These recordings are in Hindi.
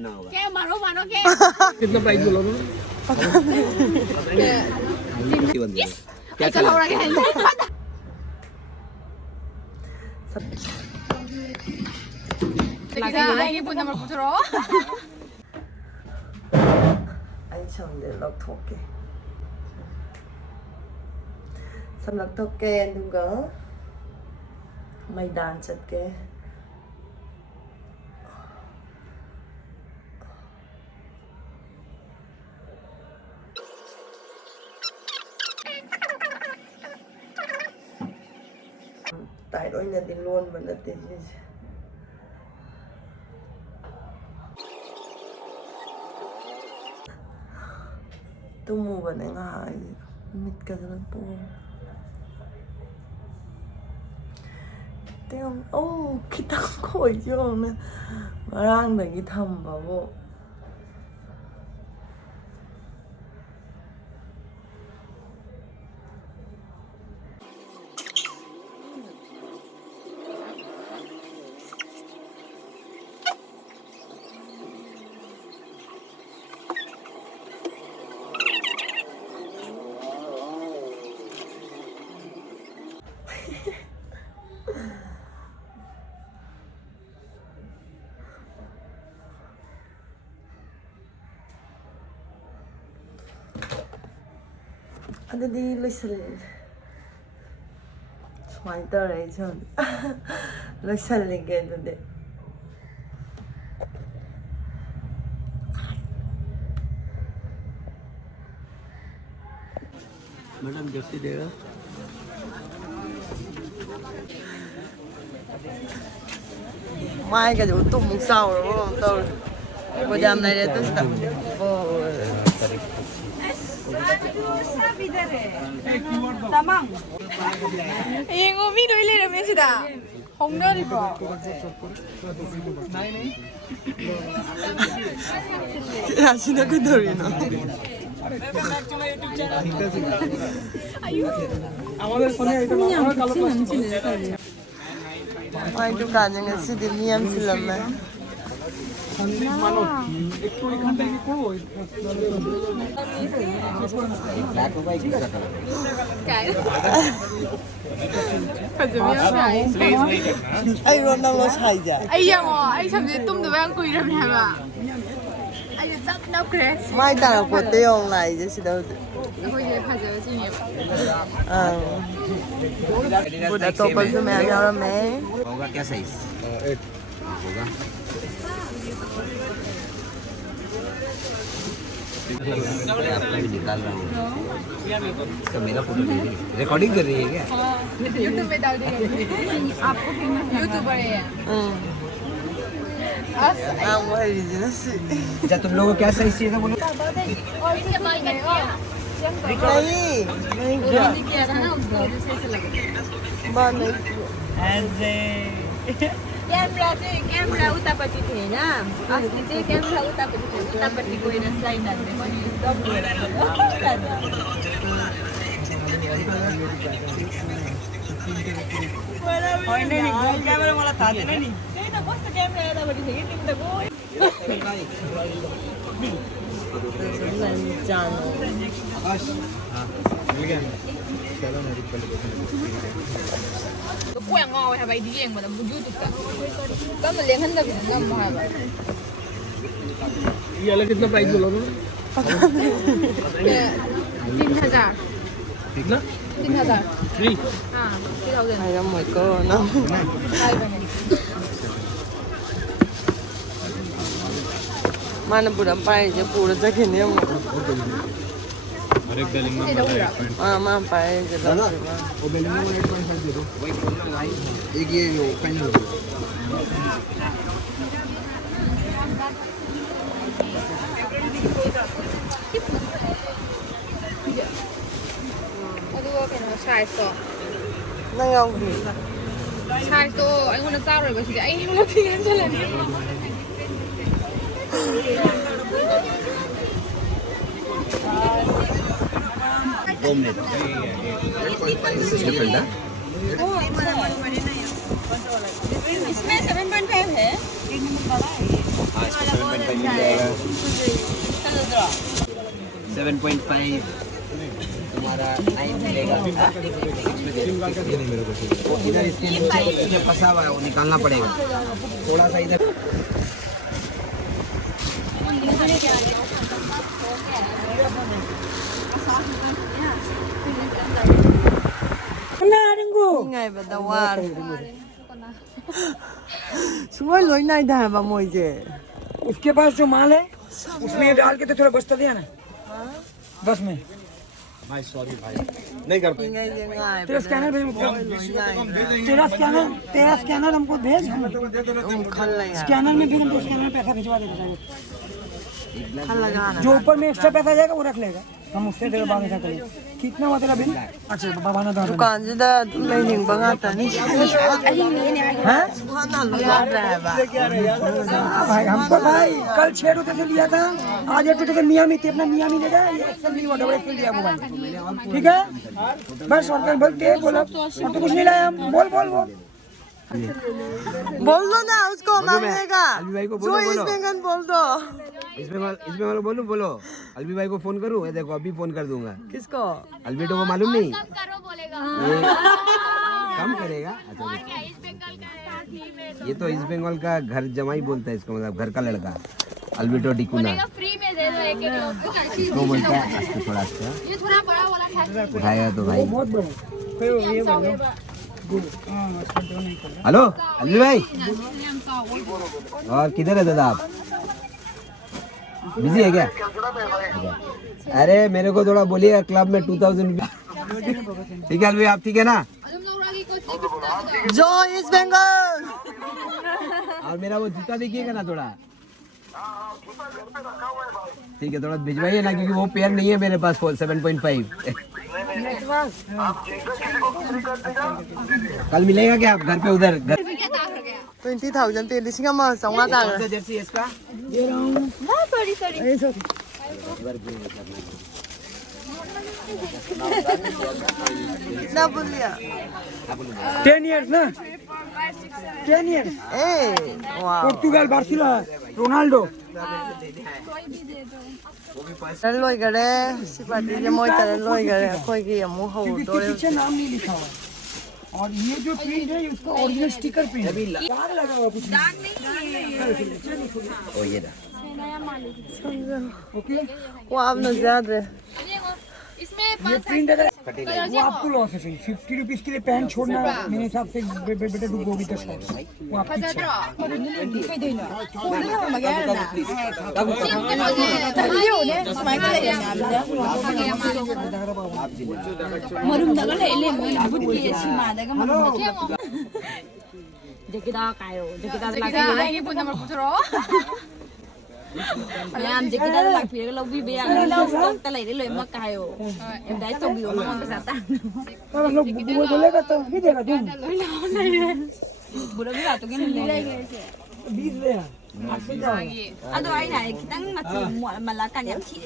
क्या मारो मारो क्या कितना प्राइस बोला तुमने? क्या चला रहा है 이게 뭔 말을 들어? anh chồng để lọc thuộc kì sầm lọc thuộc kê đúng không mày đàn chặt kê tại đôi nhà tiền luôn mà là tiền gì tôi mua vào này ngại mít cả nó buồn tiếng ô cái tao khỏi vô nè mà đang để cái thầm vào bộ ꯑꯗꯨꯗꯤ ꯁꯨꯃꯥꯏꯅ ꯇꯧꯔꯦ ꯑꯩꯁꯨ ꯂꯣꯏꯁꯜꯂꯤꯒꯦ ꯑꯗꯨꯗꯤ मैडम जैसी देगा 마이가 우뚝 싸우러 또 뭐지 안 날려 또 스타 이거 미로 일리를 매시다. 홍렬이 봐. 아시나 그 노리나 আমাদের ফোনে এটা আমার কালো 마이도 가능한 시디 미암 실험만 মানো একটু এখান থেকে করবো 아이 런나로 사이자 아이야 뭐 아이 잠시 똥도 왜안 꾸이려면 해봐. 아이 짭 그래. 마이 따라 보대용 나 이제 시도 거기에 가져 지금. 보다 또 벌써 매야라매 होगा क्या साइज होगा आपका भी निकाल रहा हूँ इसका मेरा फोटो ले रही है रिकॉर्डिंग कर रही है क्या यूट्यूब पे डाल देंगे. आपको यूट्यूबर है. 아무 일이지는 씨 अच्छा तुम लोगों को क्या साइज चाहिए था बोलो और इसके बाल का नहीं नहीं क्या किया था ना उसको जैसे ऐसे लगे. बात नहीं क्यामेरा उतापट्टि थिएन अस्ति चाहिँ क्यामेरा उतापट्टि थियो उतापट्टि गएर स्लाइड हाल्ने पनि डब गएर होइन नि क्यामेरा मलाई थाहा थिएन नि त्यही त कस्तो क्यामेरा यतापट्टि थियो कि तिमी त गयो जानु 꼬야 ngồi hả vậy đi em mà làm YouTube cả có mình liền hình là mình làm hả vậy ये वाला कितना प्राइस बोला तुमने? 3000 कितना? 3000 3 हाँ cái đầu tiên hay lắm mọi cô nó hai bên này mana budak pai je pura jaga ni mu cái đâu rồi ma pai je dah वो बेलून में 8.5 दे दो एक ये जो फाइनल हो 어두워 그냥 잘했어 nang yang di 잘했어 anh muốn sao rồi bởi vì anh em nó thì em cho lần दो मिनट दिस इज डिफरेंट हाँ इसमें 7.5 है हाँ इसका 7.5 मिल जाएगा 7.5 तुम्हारा 9 मिलेगा 6 में दे मेरे को इधर इसके नीचे फंसा हुआ है वो निकालना पड़ेगा थोड़ा सा इधर ngay và đầu ăn सुबह लोई नहीं था बा मुझे उसके पास जो माल है उसमें डाल के तो थोड़ा बस्ता दिया ना बस में नहीं कर तेरा स्कैनर भेज तेरा स्कैनर हमको भेज स्कैनर में फिर हमको स्कैनर में पैसा भिजवा देगा जो ऊपर में एक्स्ट्रा पैसा जाएगा वो रख लेगा हम उससे तेरा बाद में करेंगे कितना हुआ तेरा बिल अच्छा बाबा ना दुकान जिदा नहीं निंग बंगा था नहीं हैं सुबह लो याद रहा है भाई हमको भाई कल 6 रुपए से लिया था आज 8 रुपए मियामी थे अपना मियामी ले जा ये एक्सेल नहीं हुआ डबल एक्सेल लिया मोबाइल ठीक है बस और कर बोलते बोलो और तो कुछ नहीं लाया हम बोल बोल दो ना उसको मांगेगा अलवी भाई को जो इस बैंगन बोल दो इसमें वाला बोलो अलवी भाई को फोन करूं ये देखो अभी फोन कर दूंगा किसको अलबेटो को मालूम नहीं कम करो बोलेगा कम करेगा अच्छा और क्या इस बंगाल का है ये तो ईस्ट बंगाल का घर जमाई बोलता है इसको मतलब घर का लड़का अलबेटो डिकुना फ्री में दे दो एक एक वो बोलता है आस्ते थोड़ा आस्ते ये थोड़ा बड़ा वाला खा उठाएगा तो भाई बहुत बड़ा हेलो अलवी भाई और किधर है दादा आप बिजी है क्या अरे मेरे को थोड़ा बोलिए क्लब में 2000 रुपया ठीक है अलवी आप ठीक है ना जो इस बंगाल और मेरा वो जूता देखिएगा ना थोड़ा ठीक है थोड़ा भिजवाइए ना क्योंकि वो पेयर नहीं है मेरे पास 7.5 कल मिलेगा क्या आप घर पे उधर 20,000 tiền đi Singapore sống qua tàng rồi Jersey इसका ना बोलिया 10 years ना 10 years ए वाह Portugal Barcelona Ronaldo lôi cái đấy xí bà đi cho môi tờ lôi cái đấy khôi kia mua hầu क्योंकि tôi इसके पीछे नाम नहीं लिखा हुआ और ये जो प्रिंट है उसका ओरिजिनल स्टिकर प्रिंट है दाग लगा हुआ कुछ ओ ये ना ओके वो अब न ज्यादा इसमें ये प्रिंट अगर वो आपको लॉस है 50 रुपीज के लिए पैंट छोड़ना मेरे हिसाब से better to go with the shorts वो आपकी làm gì cái đó là phía lâu vi bè lâu ta lấy lời mà cài em đấy xong biểu mà phải ta हम लोग बोलेगा तो नहीं देगा तुम bữa đó là tụi em lấy 20 ले anh tôi này đang mà mà là cả nhắm chị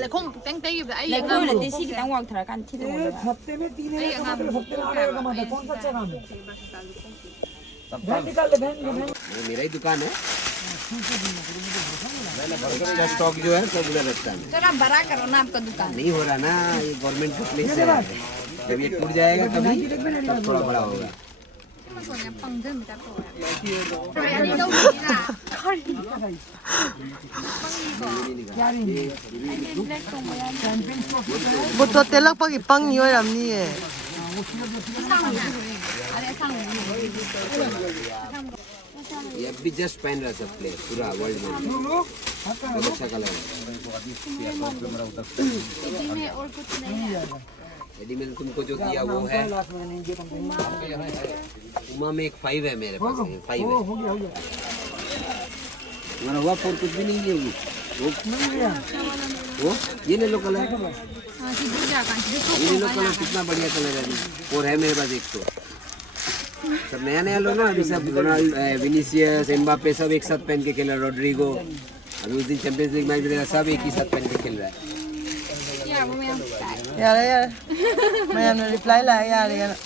là không tăng tay vậy ấy là tôi là đi xí đang hoàng thở can chị हफ्ते में 3 है हफ्ते में 8 कमाता कौन सा अच्छा काम है निकाल ले बहन ये मेरा ही दुकान है इसका स्टॉक जो है सब उधर रखता है थोड़ा बड़ा करो ना आपका दुकान नहीं हो रहा ना ये गवर्नमेंट का प्लेस है जब ये टूट जाएगा कभी तब थोड़ा बड़ा होगा một tuần tiền lắc bao nhiêu băng nhiều làm gì ấy ये अभी जस्ट पहन रहा सब प्लेस पूरा वर्ल्ड में बहुत अच्छा कलर है यदि मैंने तुमको जो दिया वो है उमा में एक 5 है मेरे पास 5 है तुम्हारा हुआ 4 कुछ भी नहीं है वो ये ले लो कलर ये ले लो कलर कितना बढ़िया कलर है 4 है मेरे पास एक तो सब नया नया लो ना अभी सब रोनाल्डो विनीसियस एम्बापे सब एक साथ पहन के खेल रहा है रोड्रिगो अभी उस दिन चैंपियंस लीग मैच में सब एक ही साथ पहन के खेल रहा है यार यार मैं हमने रिप्लाई लाया यार यार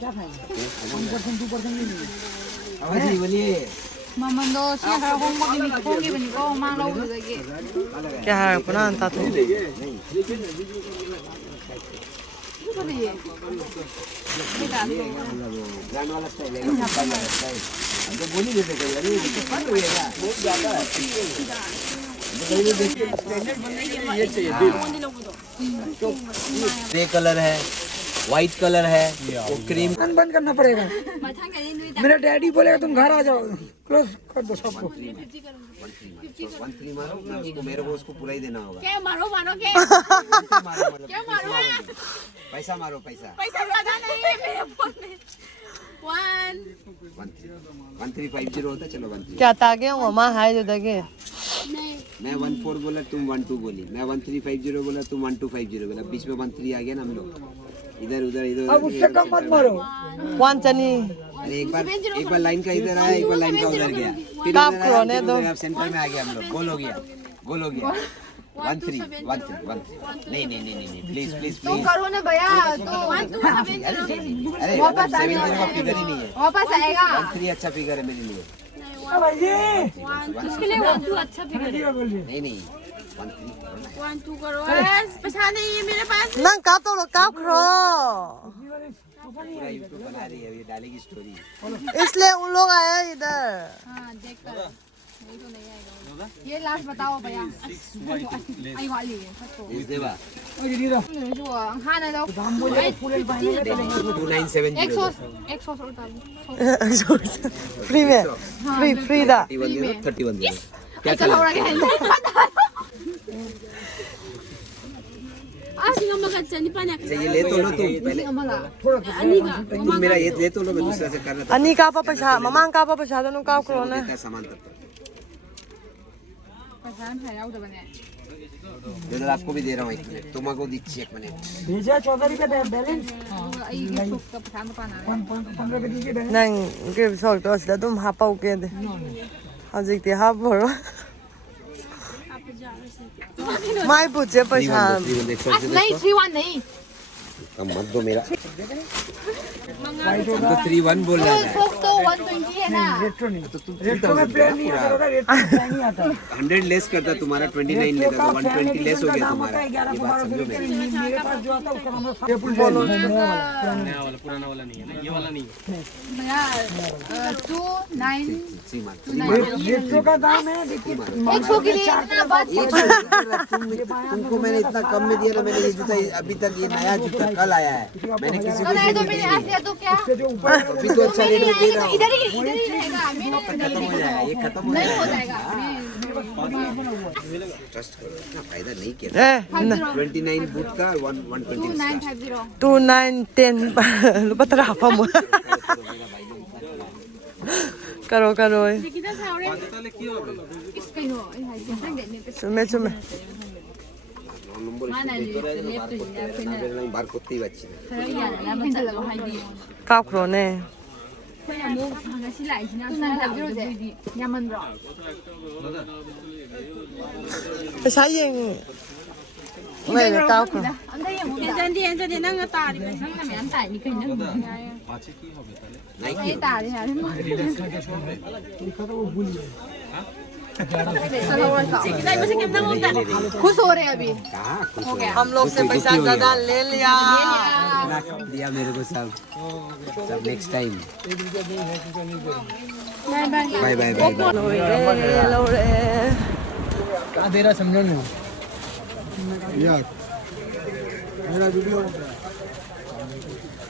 क्या खाएंगे 1% 2% भी नहीं आवाजी बोलिए ममंदो शेयर होंगे बनी को मांग लो उधर क्या है अपना अंता तो ब्रांड वाला स्टाइल है तो बोली देते कई बार ये फट हो गया बहुत ज्यादा है ये चाहिए ग्रे कलर है व्हाइट कलर है वो क्रीम बंद करना पड़ेगा मेरा डैडी बोलेगा तुम घर आ जाओ क्लोज कर दो सबको 13 मारो उसको मेरे को उसको पूरा ही देना होगा क्या मारो मारो क्या क्या मारो पैसा मारो पैसा पैसा ज्यादा नहीं है मेरे फोन में 1350 होता चलो 13 क्या तागे मामा हाय जो तागे मैं 14 बोला तुम 12 बोली मैं 1350 बोला तुम 1250 बोला बीच में 13 आ गया ना हम लोग इधर उधर इधर अब उससे कम मत मारो वन चनी अरे एक बार लाइन का इधर आया एक बार लाइन का उधर गया फिर काप करोने दो सेंटर में आ गया हम लोग गोल हो गया 13 नहीं प्लीज करो ना भैया तो अरे वापस 7 का फिगर ही नहीं है वापस आएगा 13 अच्छा फिगर है मेरे लिए इसके लिए 1 2 अच्छा फिगर है नहीं 1 2 करो पैसा नहीं है मेरे पास ना का तो लो का करो पूरा यूट्यूब बना रही है ये डालेगी स्टोरी इसलिए उन लोग आया इधर हाँ देख कर नहीं तो नहीं आएगा ये लास्ट बताओ भैया आई वाली है सबको इस देवा जो हाँ ना दो 2970 फ्री में फ्री दा 31 क्या चलो चला आज हम लोग अच्छा नहीं पाना ये ले तो लो तुम पहले तुम मेरा ये ले तो लो मैं दूसरा से कर रहा था अनि का पा पैसा मामा का पा पैसा दोनों का करो ना देता सामान तब पहचान है यार उधर बने इधर आपको भी दे रहा हूँ 1 मिनट तुमको दीजिए 1 मिनट भेजा 14 का बैलेंस ये शॉप का पहचान पाना है 15 का दीजिए बैलेंस नंग के सॉक तो असला तुम हापाओ के दे हजिकते हाप भरो माय पूछे पैसा नहीं 31 नहीं कम मत दो मेरा तो 31 बोल रहा है शॉप तो 120 है ना रेट्रो नहीं रेट्रो में प्लेन नहीं आता रेट्रो नहीं आता 100 लेस करता तुम्हारा 29 लेता तो 120 लेस हो गया तुम्हारा ये बात समझो मेरी मेरे पास जो आता है उसका नाम है फुल नया वाला पुराना वाला नहीं है ना ये वाला नहीं है भैया 29 सीमा रेट्रो का दाम है देखिए 100 के लिए इतना बात तुमको मैंने इतना कम में दिया ना मैंने ये जूता अभी तक ये नया जूता कल आया है मैंने किसी को तो मैंने ऐसे तो क्या जो ऊपर अभी तो अच्छा रेट में दे रहा हूँ इधर ही रहेगा मेरे खत्म हो जाएगा ये खत्म हो नहीं हो जाएगा जाएगा ट्रस्ट करो इतना फायदा नहीं किया ए 29 बूट का 120 2950 2910 lupa terapa mo karo kita sahur इसका नो chume mana left বার করতেই পারছি না kap kro ne sa yin Vậy là cao kro jadi nang tari Nike kita masih kita nang खुश हो रहे हैं अभी हम लोग से पैसा ज्यादा ले लिया दिया मेरे को सब नेक्स्ट टाइम बाय बाय लो रे क्या दे रहा समझो नहीं यार मेरा video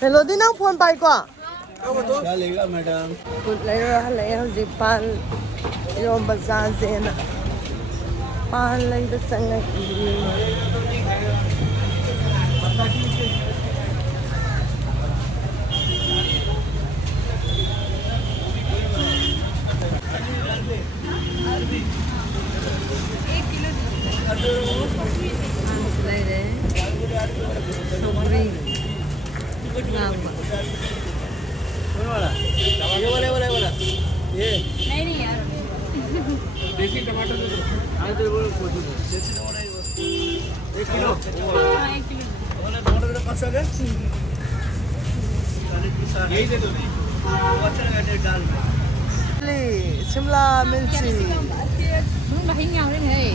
hello din ang phone pai ko क्या लेगा madam put le hojik pan yung bazaar zena pan lai da sangai नहीं नहीं यार देसी टमाटर दे दो आज तो बोलो 1 किलो 1 किलो यही दे दो शिमला मिर्ची Đúng là thấy nhau đấy này.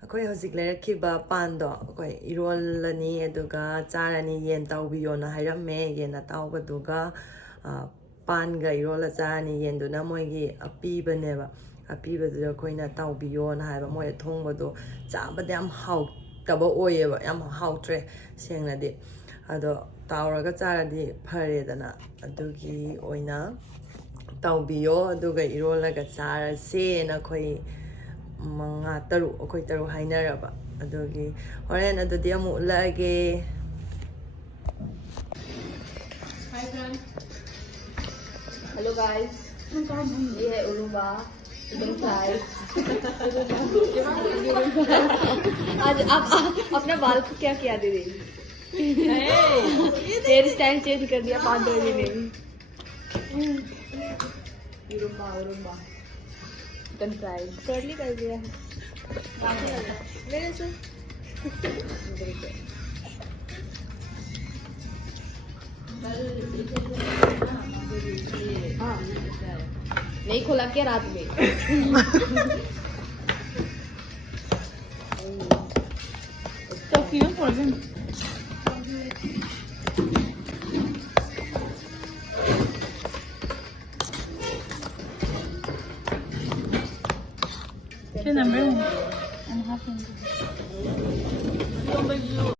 ꯑꯩꯈꯣꯏ ꯍꯧꯖꯤꯛ ꯂꯩꯔꯛꯈꯤꯕ ꯄꯥꯟꯗꯣ ꯑꯩꯈꯣꯏ ꯏꯔꯣꯜꯂꯅꯤ ꯑꯗꯨꯒ ꯆꯥꯔꯅꯤ ꯌꯦꯟ ꯇꯥꯎꯕꯤꯌꯣꯅ ꯍꯥꯏꯔꯝꯃꯦ ꯌꯦꯟ ꯑꯇꯥꯎꯕꯗꯨꯒ ꯄꯥꯟꯒ ꯏꯔꯣꯜꯂ ꯆꯥꯔꯅꯤ ꯌꯦꯟꯗꯨꯅ ꯃꯣꯏꯒꯤ ꯑꯄꯤꯕꯅꯦꯕ ꯑꯄꯤꯕꯗꯨꯗ ꯑꯩꯈꯣꯏꯅ ꯇꯥꯎꯕꯤꯌꯣꯅ ꯍꯥꯏꯕ ꯃꯣꯏ ꯊꯣꯡꯕꯗꯣ ꯆꯥꯕꯗ ꯌꯥꯝ ꯍꯥꯎꯇꯕ ꯑꯣꯏꯌꯦꯕ ꯌꯥꯝ ꯍꯥꯎꯇ꯭ꯔꯦ ꯁꯦꯡꯅꯗꯤ ꯑꯗꯣ ꯇꯥꯎꯔꯒ ꯆꯥꯔꯗꯤ ꯐꯔꯦꯗꯅ ꯑꯗꯨꯒꯤ ꯑꯣꯏꯅ ꯇꯥꯎꯕꯤꯌꯣ ꯑꯗꯨꯒ ꯏꯔꯣꯜꯂꯒ ꯆꯥꯔꯁꯦꯅ ꯑꯩꯈꯣꯏ ꯑꯩꯈꯣꯏ ꯇꯔꯨꯛ ꯍꯥꯏꯅꯔꯕ ꯑꯗꯨꯒꯤ ꯍꯣꯔꯦꯟ ꯑꯗꯨꯗꯤ ꯑꯃꯨꯛ ꯎꯠꯂꯛꯑꯒꯦ हेलो गाइस, ये है उलूबा चिकन फ्राई। आज आप अपना बाल को क्या किया दीदी? हेयर स्टाइल चेंज कर दिया 5 बजे ने। उलूबा चिकन फ्राई कर्ली कर दिया है मेरे से। हाँ नहीं खोला क्या रात में? Cho kia por ejemplo.